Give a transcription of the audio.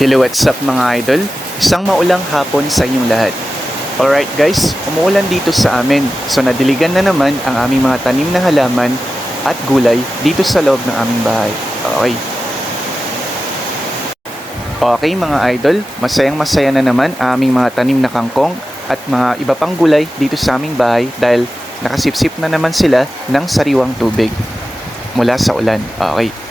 Hello, what's up mga idol? Isang maulang hapon sa inyong lahat. Alright guys, umuulan dito sa amin. So nadiligan na naman ang aming mga tanim na halaman at gulay dito sa loob ng aming bahay. Okay mga idol, masayang masaya na naman ang aming mga tanim na kangkong at mga iba pang gulay dito sa aming bahay dahil nakasipsip na naman sila ng sariwang tubig mula sa ulan. Okay.